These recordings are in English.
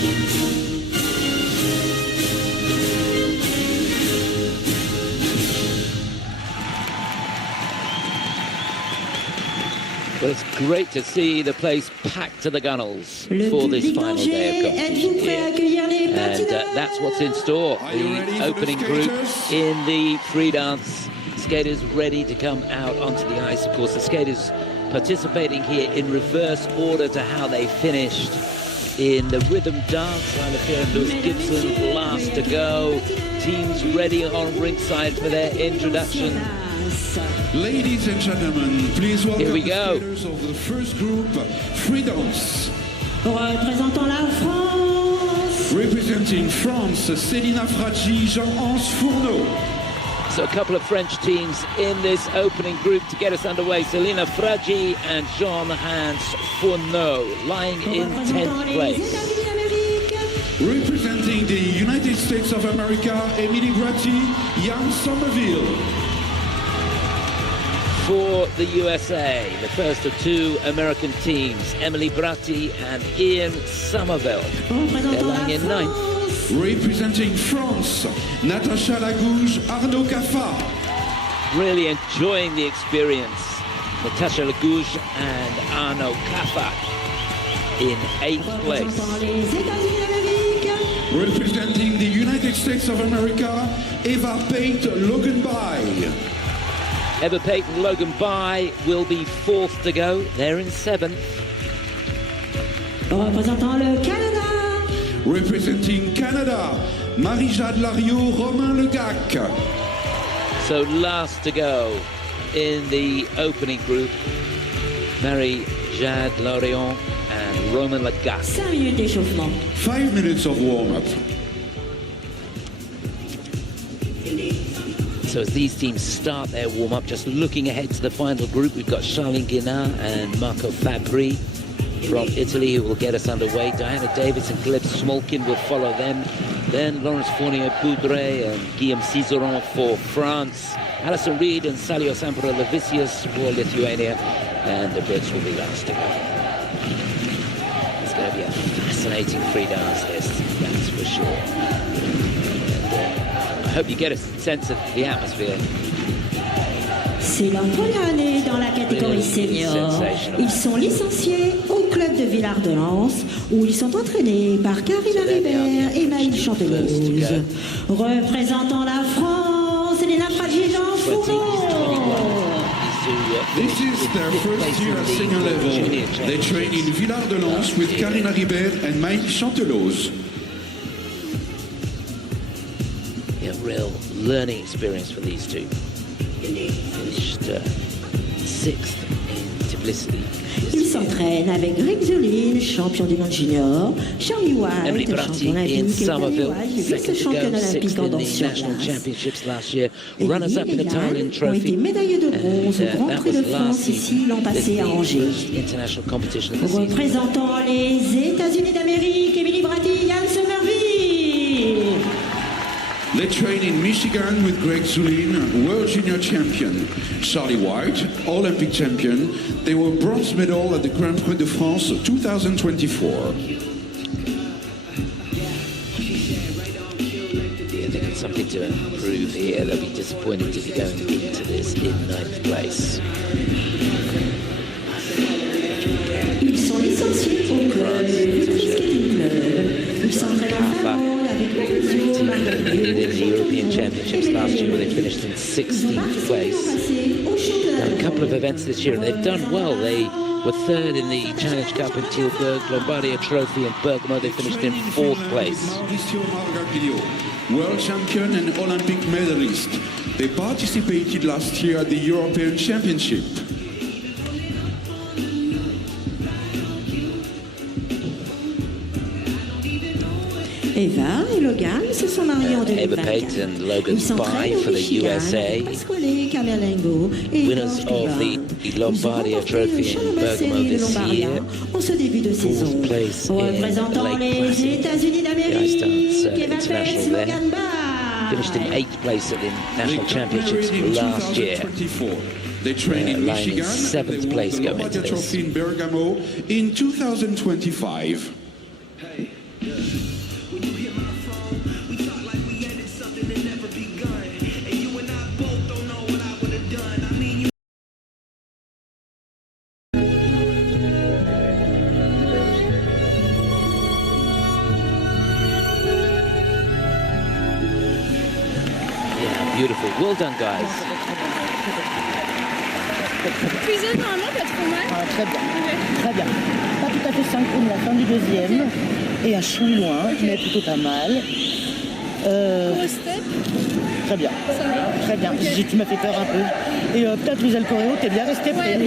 Well, it's great to see the place packed to the gunnels for this final day of competition here. And that's what's in store. The opening group in the free dance. Skaters ready to come out onto the ice. Of course, the skaters participating here in reverse order to how they finished in the rhythm dance. Lila Fear and Lewis Gibson last to go. Teams ready on ringside for their introduction. Ladies and gentlemen, please welcome Here we the go. skaters of the first group, free dance. Représentant la France. Representing France, Célina Fraggi, Jean-Hans Fourneau. So a couple of French teams in this opening group to get us underway. Célina Fraggi and Jean-Hans Fourneau lying in 10th place. Representing the United States of America, Emily Bratti, Jan Somerville. For the USA, the first of two American teams, Emily Bratti and Ian Somerville. They're lying in 9th. Representing France, Natasha Lagouge, Arnaud Caffa. Really enjoying the experience. Natasha Lagouge and Arnaud Caffa in 8th place. Representing the United States of America, Eva Pate Loganby. Eva Pate and Logan By will be 4th to go. They're in 7th. Représentant le Canada. Representing Canada, Marie-Jade Lariot, Romain Legac. So last to go in the opening group, Marie-Jade Lariot and Romain Legac. 5 minutes d'échauffement. 5 minutes of warm-up. So as these teams start their warm-up, just looking ahead to the final group, we've got Charline Guénin and Marco Fabri from Italy who will get us underway. Diana Davis and Gleb Smolkin will follow them. Then Laurence Fournier-Boudre and Guillaume Cizeron for France. Alison Reed and Salio Sampro-Levicius for Lithuania. And the Brits will be last to go. It's going to be a fascinating free dance this, that's for sure. I hope you get a sense of the atmosphere. C'est leur première année dans la catégorie senior. Ils sont licenciés au club de Villard-de-Lans où ils sont entraînés par Karina Ribert et Maïl Chantelouse. Représentant la France, Célina Fraggi, Jean Fourneau. This is their first year at senior level. They train in Villard-de-Lans with Karina Ribert and Maïl Chantelouse. A real learning experience for these two. Finished 6th in Tbilisi. Ils s'entraînent avec Greg Zoline, champion du monde junior, Charlie Emily White, Bratti champion in olympique, et Somerville, vice-championne olympique en danse sur National glace. Championships last year, runners-up in the Italian ont été Trophy. médaillés de bronze au Grand That Prix was de France last ici l'an passé à Angers. international competition of the season. Représentant les États-Unis d'Amérique, Emily Bratti, Jan Somerville. They train in Michigan with Greg Zulin, world junior champion. Charlie White, Olympic champion. They were bronze medal at the Grand Prix de France 2024. Yeah, they've got something to improve here. They'll be disappointed to be going into this in 9th place. Ils sont licenciés au club Skating Club. Ils s'entraînent en Finlande avec Lorenzo In the European Championships last year, where they finished in 16th place. Done a couple of events this year, and they've done well. They were 3rd in the Challenge Cup in Tilburg, Lombardia Trophy in Bergamo. They finished in 4th place. Mauricio Margaglio, world champion and Olympic medalist. They participated last year at the European Championship. Eva et Logan se sont mariés en Eva 2024. Pate and Logan Ils s'entraînent By au for the Michigan USA. avec Pasquale Camerlengo et Winners Blanche of Pivan. the Lombardia Trophy in Bergamo this year. En ce début de saison. Place in Représentant Lake les Placid. États-Unis d'Amérique, Eva Pate, International there. Logan By. Finished in 8th place at the They National got Championships married in last year. 2024. They train in lying in Michigan. 7th They won place the going Lombardia into this. Trophy in Bergamo in 2025. Beautiful. Well done, guys. Cuisine, normalement, pas trop mal. Ah, très bien, très bien. Pas tout à fait synchrone la fin du deuxième, et un chouille loin, mais plutôt pas mal. Gros step. Très bien, très bien. Tu m'as fait peur un peu. Et peut-être Louise Alcoréo, t'es bien resté près.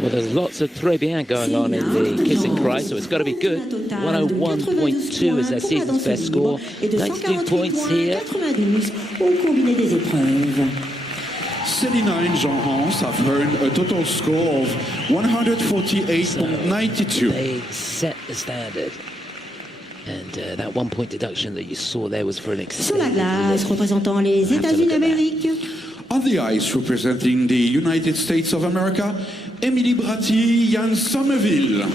Well, there's lots of très-bien going on in the kiss and cry, so it's got to be good. 101.2 is their season's best score. 92 points here. 92 au combiné des épreuves. 79 Jean-Hans have earned a total score of 148.92. They set the standard. And that 1 point deduction that you saw there was for an Sur la extended glace, limit. représentant les États-Unis d'Amérique. On the ice, representing the United States of America, Emily Bratti, Jan Somerville.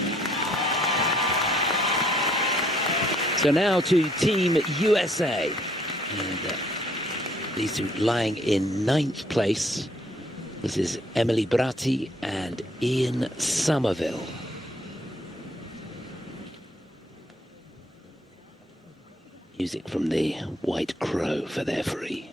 So now to Team USA. And these two lying in 9th place. This is Emily Bratti and Ian Somerville. Music from the White Crow for their free.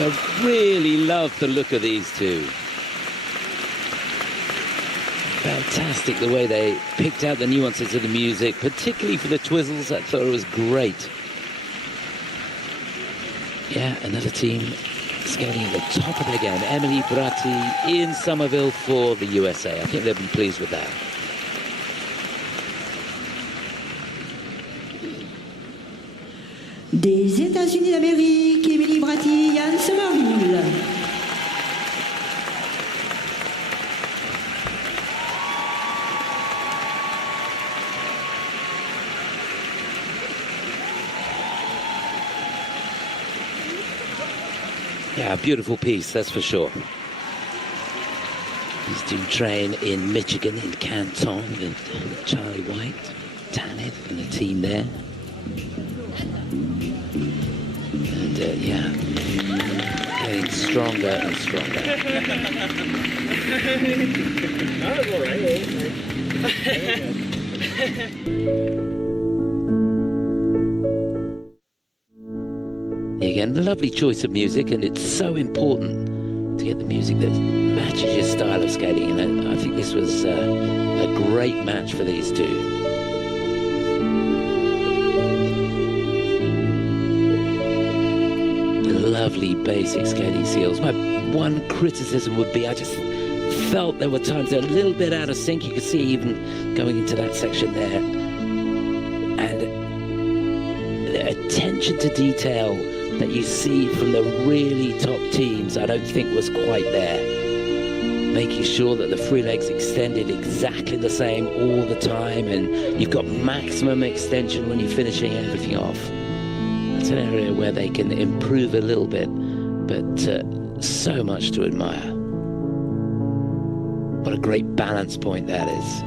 I really love the look of these two. Fantastic the way they picked out the nuances of the music, particularly for the twizzles. I thought it was great. Yeah, another team skating at the top of their game. Emily Bratti in Somerville for the USA. I think they've been pleased with that. Des États-Unis d'Amérique, Emily Bratti, Yann Somerville. Yeah, a beautiful piece, that's for sure. These two train in Michigan, in Canton, with Charlie White, Tanit, and the team there. And yeah, getting stronger and stronger. That was all right. Again, a lovely choice of music, and it's so important to get the music that matches your style of skating. And I think this was a great match for these two. Lovely basic skating skills. My one criticism would be I just felt there were times they're a little bit out of sync. You could see even going into that section there. And the attention to detail that you see from the really top teams, I don't think was quite there. Making sure that the free legs extended exactly the same all the time, and you've got maximum extension when you're finishing everything off. That's an area where they can improve a little bit, but so much to admire. What a great balance point that is.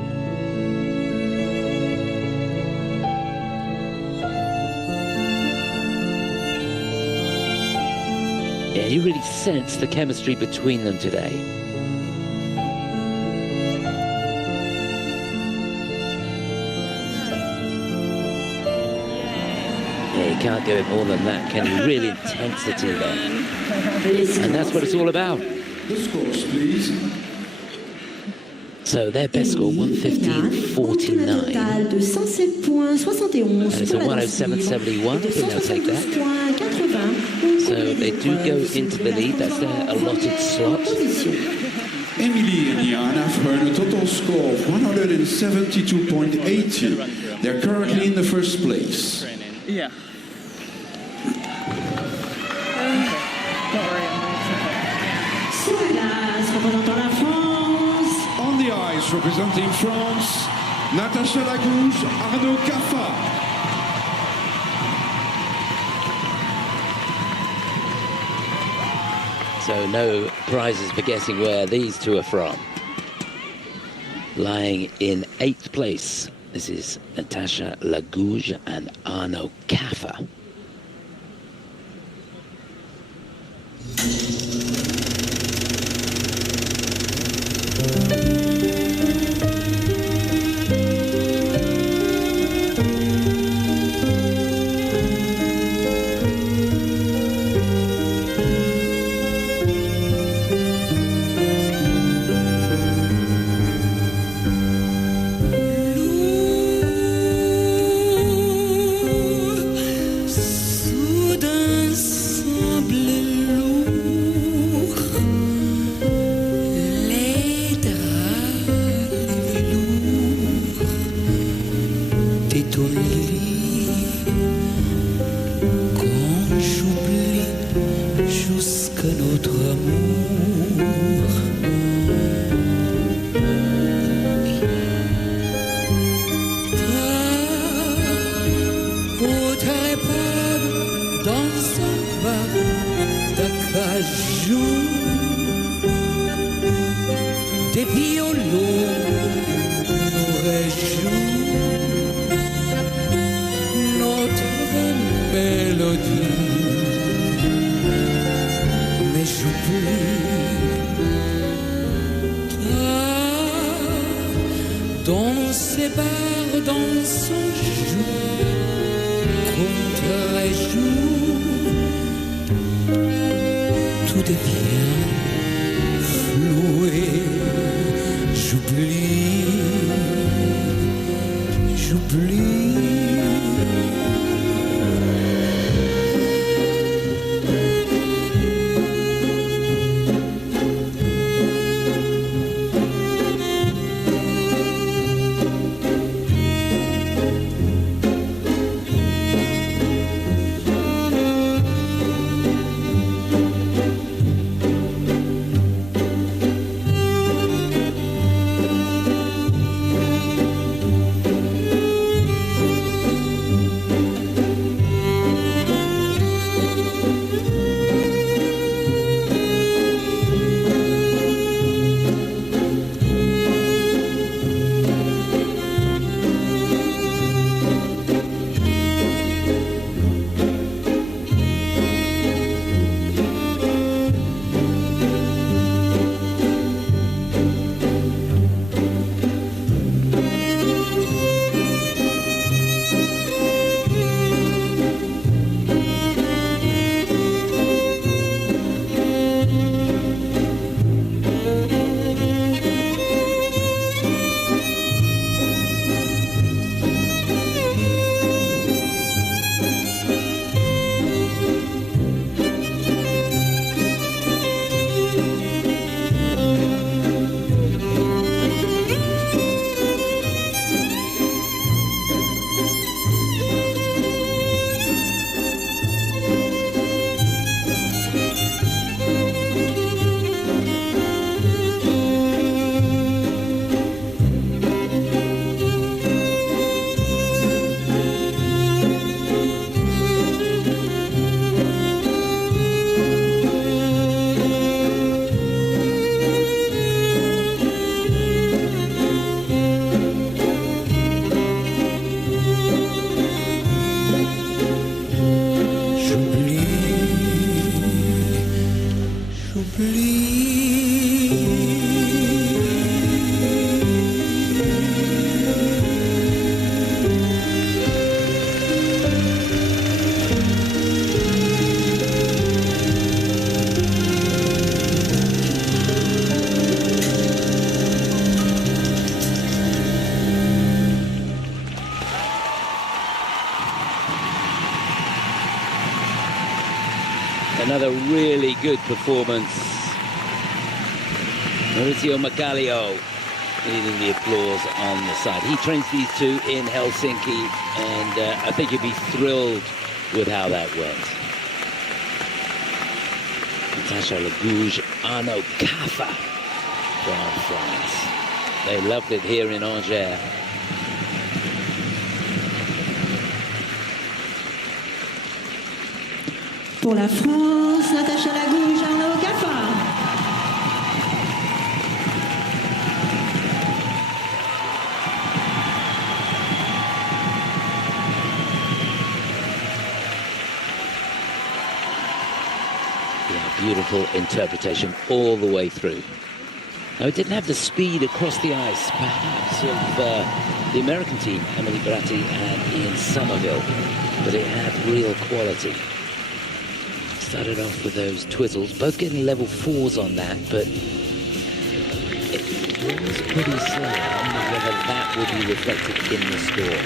Yeah, you really sense the chemistry between them today. Yeah, you can't give it more than that, can you? Real intensity there. And that's what it's all about. The scores, please. So their best score, 115.49. And it's a 107.71. I think they'll take that. So they do go into the lead. That's their allotted slot. Emily and Jan have earned a total score of 172.80. They're currently in the first place. Yeah. On the ice, representing France, Natasha Lagouge, Arnaud Caffa. So no prizes for guessing where these two are from. Lying in 8th place, this is Natasha Lagouge and Arnaud Caffa. dans ses barres, dans son jour, contre les jours, tout devient floué. J'oublie. Another really good performance. Maurizio Magalio leading the applause on the side. He trains these two in Helsinki, and I think he'd be thrilled with how that went. Natasha Legouge, Arnaud Kaffa from France. They loved it here in Angers. Pour la France, Natasha Legouge, Arnaud Kaffa. Beautiful interpretation all the way through. Now, it didn't have the speed across the ice, perhaps, of the American team, Emily Bratti and Ian Somerville, but it had real quality. Started off with those twizzles, both getting level 4s on that, but it was pretty slow. I wonder whether that will be reflected in the score.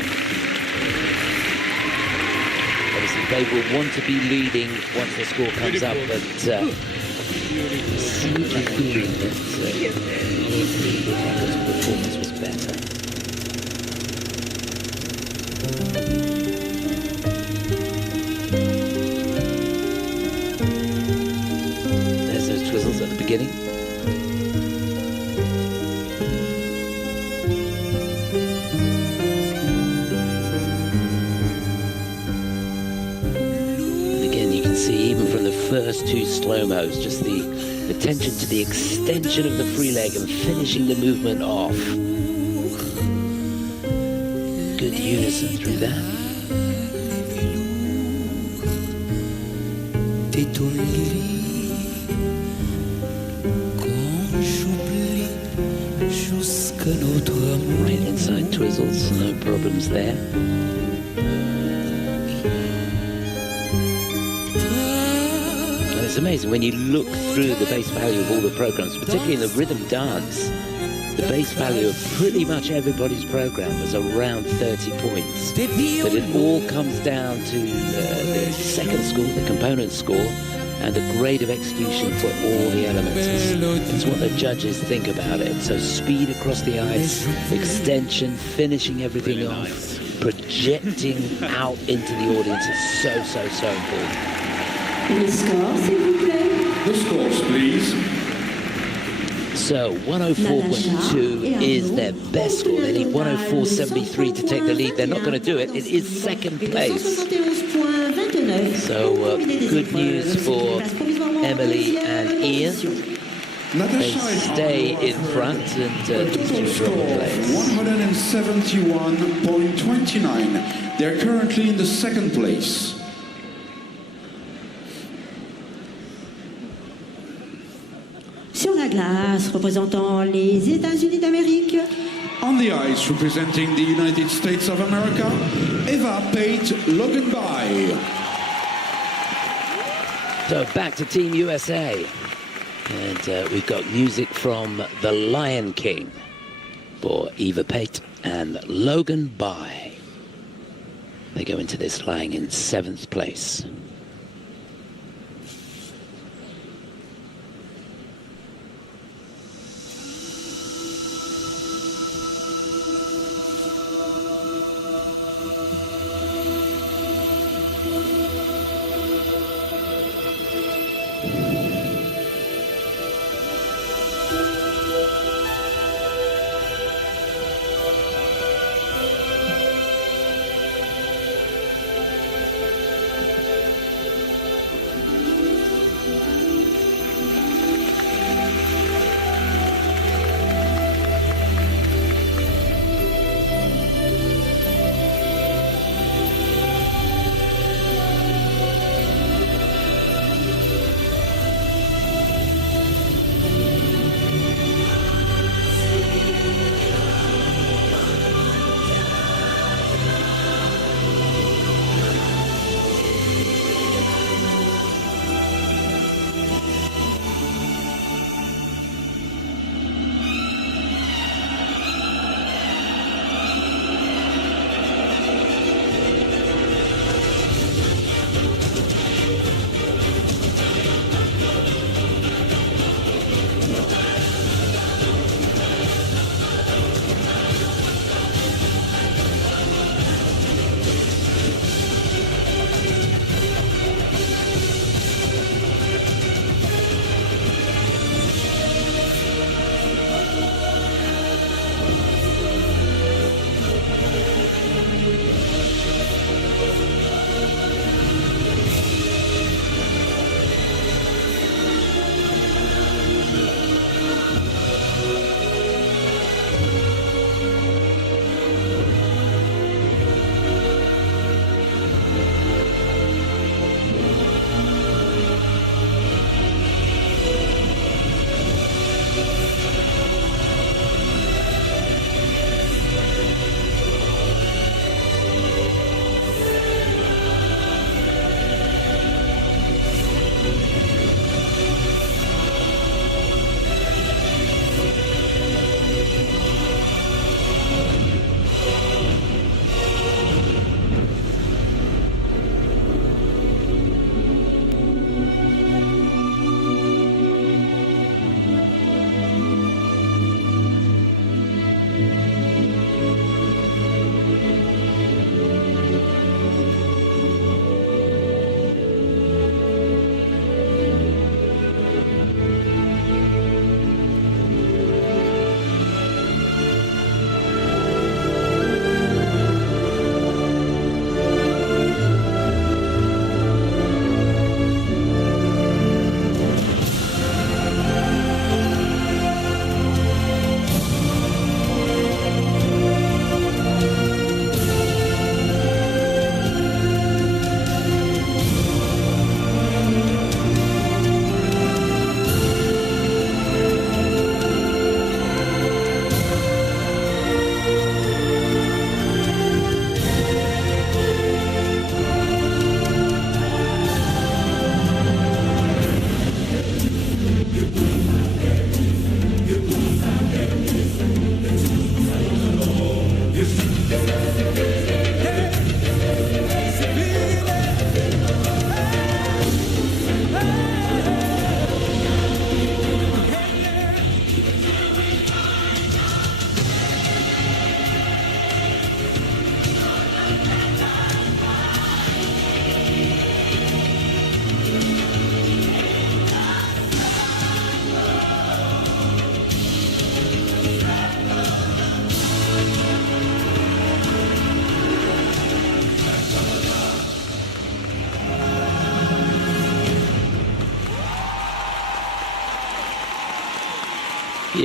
Obviously, they will want to be leading once the score comes up, but sneaky feeling that Rebecca's performance was better. There's those twizzles at the beginning. See, even from the first two slow-mos, just the attention to the extension of the free leg and finishing the movement off. Good unison through that. Right, rehearsals, no problems there. And it's amazing when you look through the base value of all the programs, particularly in the rhythm dance. The base value of pretty much everybody's program was around 30 points. But it all comes down to the second score, the component score, and the grade of execution for all the elements. It's what the judges think about it. So speed across the ice, extension, finishing everything off, projecting out into the audience is so important. Les scores, s'il vous plaît. The scores, please. So 104.2 is their best score. They need 104.73 to take the lead. They're not going to do it. It is second place. So good news for Emily and Ian. They stay in front and these two drop a place. 171.29. They're currently in the second place. Sur la glace, représentant les États-Unis d'Amérique. On the ice, representing the United States of America, Eva Pate Loganby. So back to Team USA. And we've got music from The Lion King for Eva Pate and Logan By. They go into this lying in 7th place.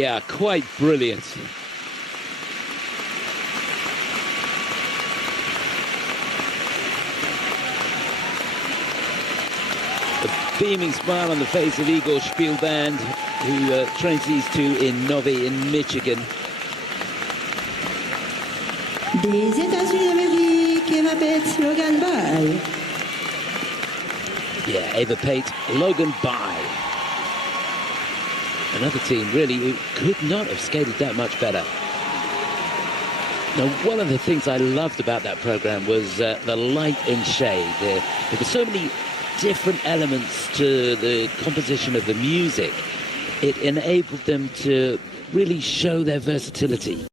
Yeah, quite brilliant. The beaming smile on the face of Igor Spielband, who trains these two in Novi in Michigan. Des États-Unis d'Amérique, Eva Pate, Logan Bay. Yeah, Eva Pate, Logan Bay. Another team, really, who could not have skated that much better. Now, one of the things I loved about that program was the light and shade. There were so many different elements to the composition of the music. It enabled them to really show their versatility.